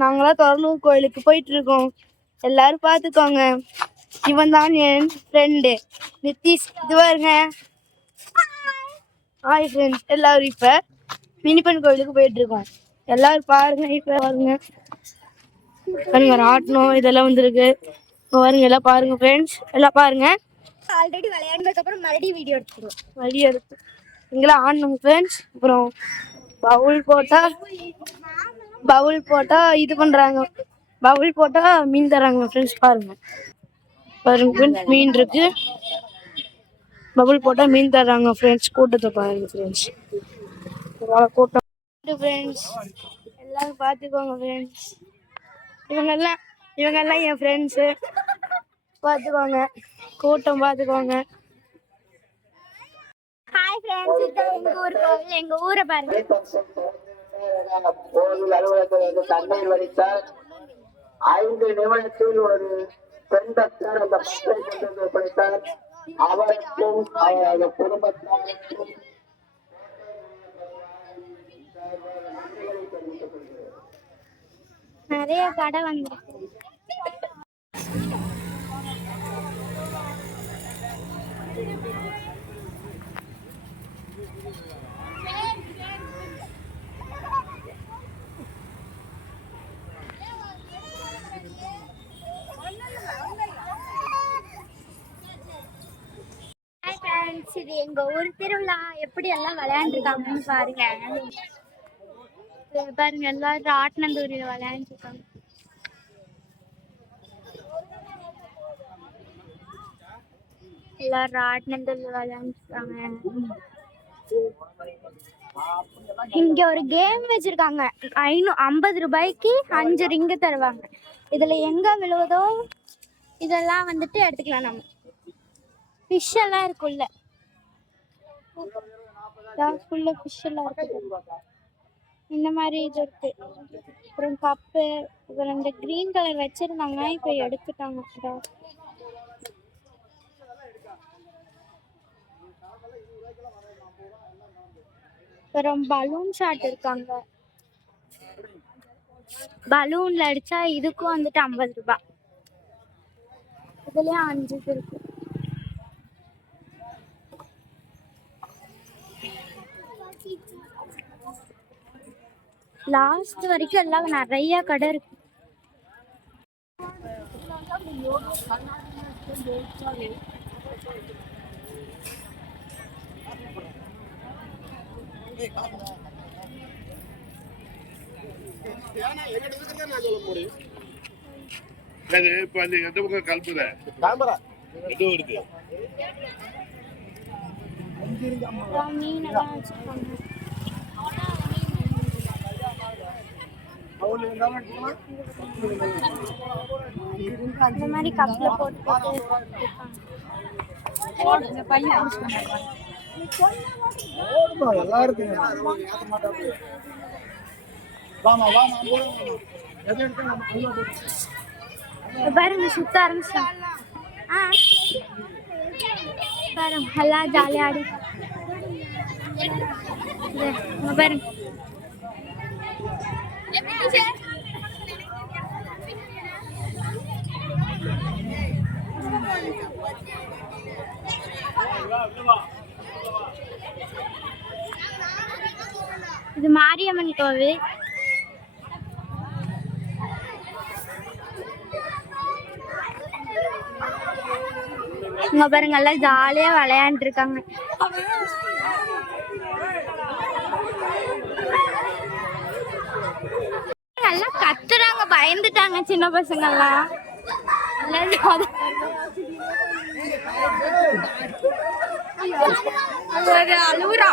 நாங்களாம் தொரலூர் கோயிலுக்கு போயிட்டு இருக்கோம். எல்லாரும் பார்த்துக்கோங்க. இவன் தான் என் ஃப்ரெண்டு நித்திஷ். இது பாருங்க. Hi friends. எல்லாரும் இப்போ மினிப்பன் கோயிலுக்கு போயிட்டு இருக்கோம். எல்லாரும் பாருங்க. இப்போ பாருங்க பாருங்க ராட்டணும் இதெல்லாம் வந்துருக்கு. பாருங்க எல்லாம் பாருங்க ஃப்ரெண்ட்ஸ். எல்லாம் பாருங்க. ஆல்ரெடி விளையாண்டதுக்கப்புறம் மறுபடியும் வீடியோ எடுத்து இங்கெல்லாம் ஆடணும் ஃப்ரெண்ட்ஸ். அப்புறம் பவுல் போட்டா இது பண்றாங்க. பவுல் போட்டா மீன் தராங்க ஃப்ரெண்ட்ஸ். பாருங்க ஃப்ரெண்ட்ஸ் மீன் இருக்கு. பவுல் போட்டா மீன் தராங்க ஃப்ரெண்ட்ஸ். கூட்டத்தை பாருங்க ஃப்ரெண்ட்ஸ். கூட்டம் ஃப்ரெண்ட்ஸ். எல்லாரும் பார்த்துக்கோங்க ஃப்ரெண்ட்ஸ். இவங்கெல்லாம் என் ஃப்ரெண்ட்ஸு. பார்த்துக்கோங்க. கூட்டம் பார்த்துக்கோங்க. Hi friends. எங்கள் ஊர் கோவில். எங்கள் ஊரை பாருங்க. கோவில் அலுவலகத்தில் தண்ணீர் வடித்தால் 5 நிமிடத்தில் ஒரு பெண் பக்தர் அந்த பக்தை கொண்டு படித்தார். அவருக்கும் அவரது குடும்பத்தாருக்கும் நிறைய கடை வந்துருக்கு. இது எங்க ஊர் திருவிழா. எப்படி எல்லாம் விளையாண்டுருக்காங்கன்னு பாருங்க. பாருங்க எல்லாரும் ராட்டனந்தூரில் விளையாண்டுருக்காங்க. எல்லாரும் ராட்டனந்தூரில் விளையாண்டுருக்காங்க. இங்க ஒரு கேம் வச்சிருக்காங்க. 50 ரூபாய்க்கு 5 ரிங்கு தருவாங்க. இதுல எங்க விழுவதோ இதெல்லாம் வந்துட்டு எடுத்துக்கலாம். நம்ம ஃபிஷ் எல்லாம் இருக்குல்ல. ஃபிஷ் எல்லாம் இருக்கு. இந்த மாதிரி இது இருக்கு. அப்புறம் கப்பு. அப்புறம் இந்த கிரீன் கலர் வச்சிருந்தாங்க. இப்போ எடுத்துட்டாங்க. அப்புறம் பலூன் ஷாட் இருக்காங்க. பலூன்ல அடிச்சா இதுக்கும் வந்துட்டு 50 ரூபாய். இதுலயே 5 இருக்கு. லாஸ்ட் வரைக்கும் எல்லாம் நிறைய கடை இருக்கு. மீன் எல்லாம் வச்சிருக்காங்க. இந்த மாதிரி கப்ல போட்டு பாருங்க சுத்த ஆரம்பிச்சாங்க. பாருங்க எல்லாம் ஜாலியா ஆடி பாருங்க. இது மாரியம்மன் கோவில். இங்க பாருங்க எல்லாம் ஜாலியா விளையாண்டு இருக்காங்க. எல்லாம் கத்துறாங்க. பயந்துட்டாங்க சின்ன பசங்க எல்லாம். அழுவுறா.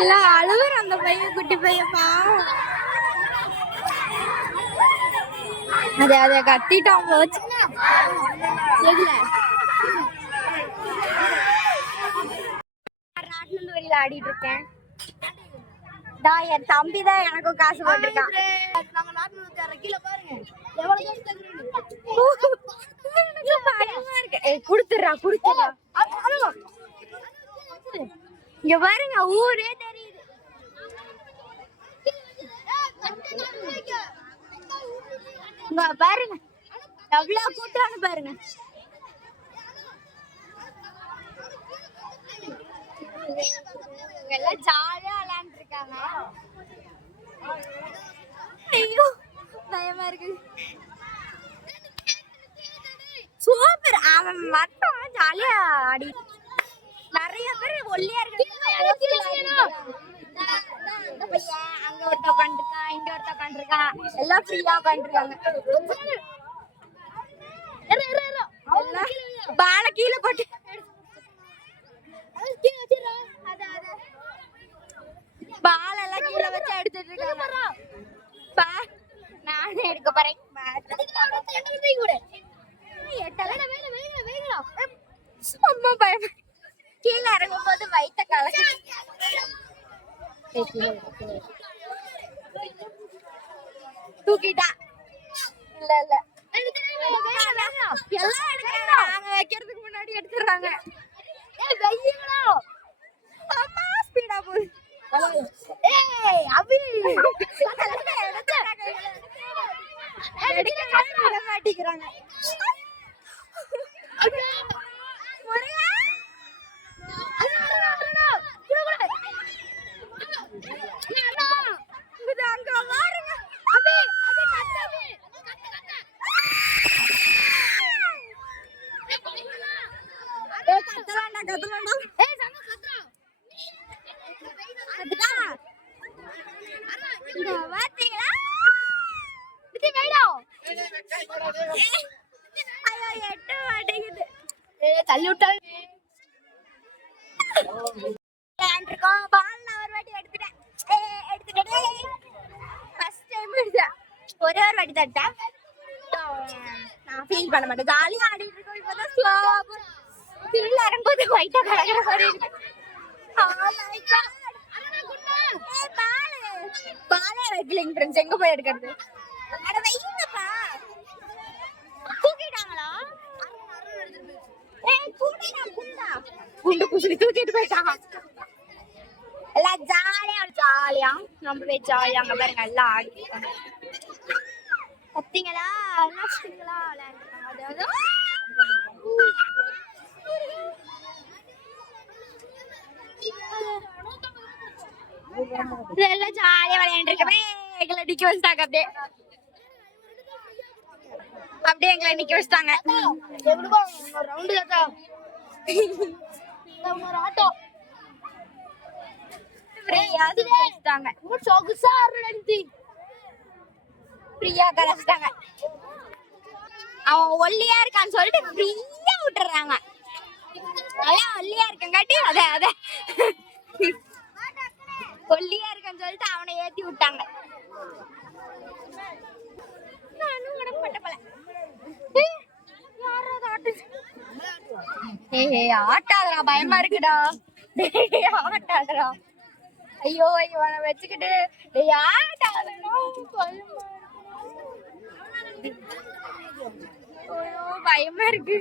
எல்லாம் அழுவுற அந்த பையன், குட்டி பையன் பாவம். அத கட்டிட்டான் போச்சு. எதுல ராட்டினம் வழியில ஆடிட்டு இருக்கேன். என் தம்பி தான் எனக்கும் காசு போட்டிருக்கான். குடுத்துறா குடுத்துறா. இங்க பாருங்க, ஊரே தெரியுது. இங்க பாருங்க எவ்வளவு கூட்டான்னு பாருங்க. எல்லாம் ஜாலியா விளையாண்டு இருக்காங்க. ஐயோ பயமா இருக்கு. சூப்பர். அவன் மட்டும் ஜாலியா ஆடி. நிறைய பேர் ஒல்லியா இருக்காங்க. அங்க ஒருத்த உட்காந்துருக்கான், இங்க ஒருத்த உட்காந்துருக்கான். எல்லாம் ஃப்ரீயா உட்காந்துருக்காங்க. பால கீழே போட்டு பால் எல்லாம் கீழே வச்சு எடுத்துட்டு இருக்காங்க. நானே எடுக்க போறேன். அம்மா பயம். கீழே இறங்கும் போது வயிற்ற கலக்கு. தூக்கிட்டா. இல்ல இல்ல எல்லாம் எடுக்கிறாங்க. நாங்க வைக்கிறதுக்கு முன்னாடி எடுத்துடுறாங்க. அம்மா ஸ்பீடா போகுது. விட மாட்டேங்கிறாங்க. தள்ளி விட்டாங்க. ஒரே ஒரு வாட்டி தட்டேன். நான் ஃபீல் பண்ண மாட்டேன். ஜாலியா ஆடிட்டு இருக்கோம். இப்பதான் ஸ்லோவா கீழே இறங்கும்போது வயிற்ற கலக்கிற மாதிரி இருக்கு. பாலே வைக்கலைங்க ஃப்ரெண்ட்ஸ். எங்க போய் எடுக்கிறது? அட வைங்கப்பா. தூக்கிட்டாங்களா? குண்டு குசுடி தூக்கிட்டு போயிட்டாங்க. எல்லாம் ஜாலியா நம்ம போய் ஜாலியா அங்க பாருங்க எல்லாம் ஆடிட்டாங்க. கத்திங்களா விளையாண்டுருக்காங்க. இதெல்லாம் ஜாலியா விளையாண்டு இருக்கவே எங்களை நிக்க வச்சுட்டாங்க. அப்படியே எங்களை நிக்க வச்சுட்டாங்க. ஆட்டோ ஃப்ரீயா கலச்சிட்டாங்க. அவன் ஒல்லியா இருக்கான்னு சொல்லிட்டு ஃப்ரீயா விட்டுறாங்க. நல்லா ஒல்லியா இருக்கங்காட்டி அத ஒல்லியா இருக்கான்னு சொல்லிட்டு அவனை ஏத்தி விட்டாங்க. நானும் உடம்பட்ட போல. ஆட்டாதரா, பயமா இருக்குடா. ஆட்டாதரா. ஐயோ இவனை வச்சுக்கிட்டு பயமா இருக்கு.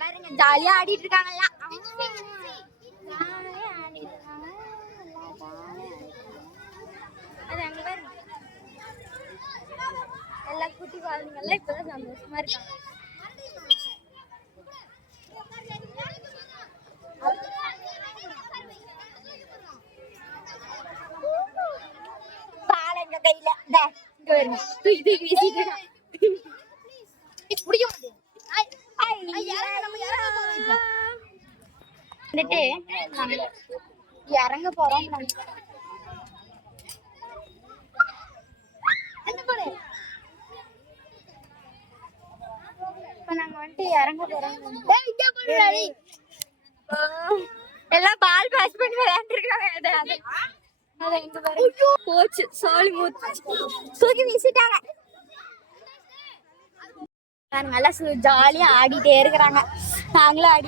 பாருங்க ஜாலியா ஆடிட்டு இருக்காங்கல்ல. எல்லா குட்டி குழந்தைங்கள்லாம் இப்பதான் சந்தோஷமா இருக்காங்க. பால் எங்க கையில தூக்கி தூக்கி வீசிட்டு வந்துட்டு இறங்க போறோம். ஆடிட்டு இறங்க போறாங்க. எல்லாம் பால் பாஸ் பண்ணி விளையாண்டுருக்காங்க. போச்சு சோழி மூச்சு தூக்கி வீசிட்டாங்க. நல்லா ஜாலியா ஆடிட்டே இருக்கிறாங்க. நாங்களும் ஆடி